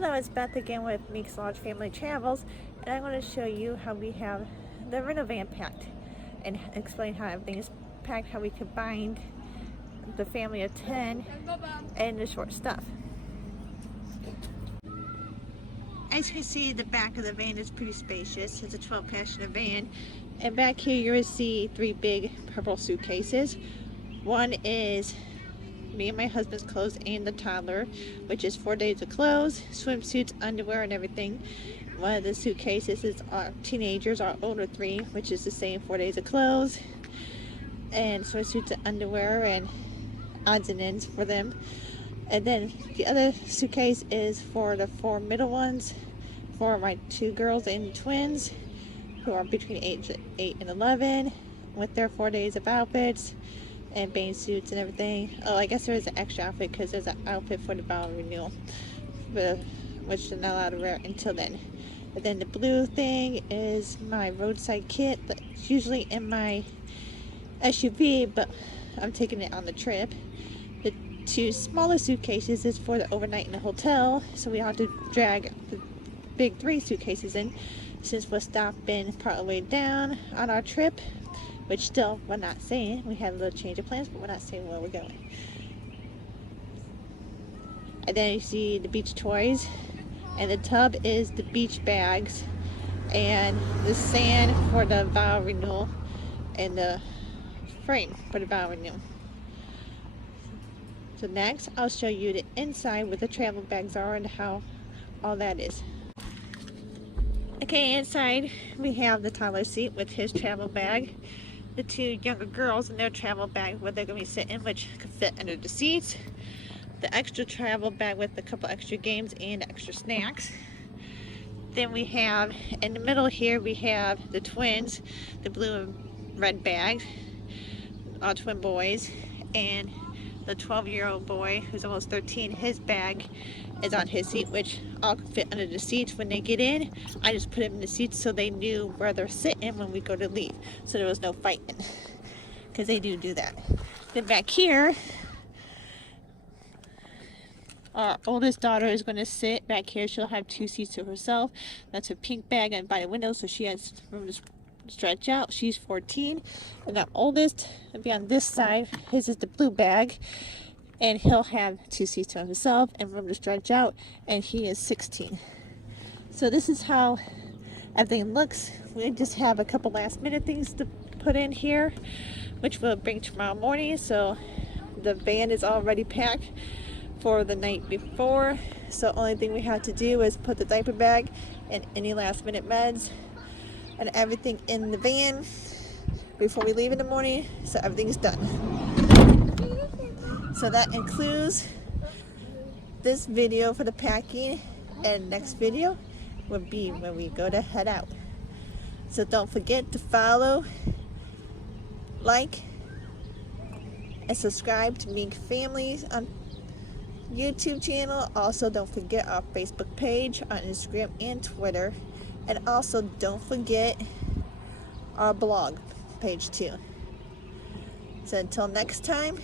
Hello, it's Beth again with Meek's Lodge Family Travels, and I want to show you how we have the rental van packed and explain how everything is packed, how we combined the family of 10 and the short stuff. As you can see, the back of the van is pretty spacious. It's a 12-passenger van, and back here you will see 3 big purple suitcases. One is me and my husband's clothes and the toddler, which is 4 days of clothes, swimsuits, underwear, and everything. One of the suitcases is our teenagers, our older 3, which is the same 4 days of clothes, and swimsuits and underwear and odds and ends for them. And then the other suitcase is for the 4 middle ones, for my 2 girls and twins, who are between age 8 and 11, with their 4 days of outfits and bathing suits and everything. Oh, I guess there is an extra outfit because there's an outfit for the vow renewal, which they're not allowed to wear until then. And then the blue thing is my roadside kit that's usually in my SUV, but I'm taking it on the trip. The 2 smaller suitcases is for the overnight in the hotel, so we have to drag the big 3 suitcases in since we're stopping part of the way down on our trip. Which still, we're not saying. We had a little change of plans, but we're not saying where we're going. And then you see the beach toys. And the tub is the beach bags. And the sand for the vow renewal. And the frame for the vow renewal. So next, I'll show you the inside where the travel bags are and how all that is. Okay, inside we have the toddler seat with his travel bag. The 2 younger girls in their travel bag where they're going to be sitting, which could fit under the seats. The extra travel bag with a couple extra games and extra snacks. Then we have, in the middle here, we have the twins, the blue and red bag, all twin boys, and the 12-year-old boy, who's almost 13, his bag is on his seat, which all can fit under the seats when they get in. I just put them in the seats so they knew where they're sitting when we go to leave, so there was no fighting, because they do that. Then back here, our oldest daughter is going to sit back here. She'll have 2 seats to herself. That's her pink bag and by the window, so she has room to stretch out. She's 14, and our oldest will be on this side. His is the blue bag, and he'll have 2 seats to himself and room to stretch out, and he is 16. So this is how everything looks. We just have a couple last minute things to put in here, which we'll bring tomorrow morning. So the van is already packed for the night before, so only thing we have to do is put the diaper bag and any last minute meds and everything in the van before we leave in the morning, so everything's done. So that includes this video for the packing, and next video will be when we go to head out. So don't forget to follow, like, and subscribe to Meek Families on YouTube channel. Also, don't forget our Facebook page on Instagram and Twitter, and also don't forget our blog page too. So until next time,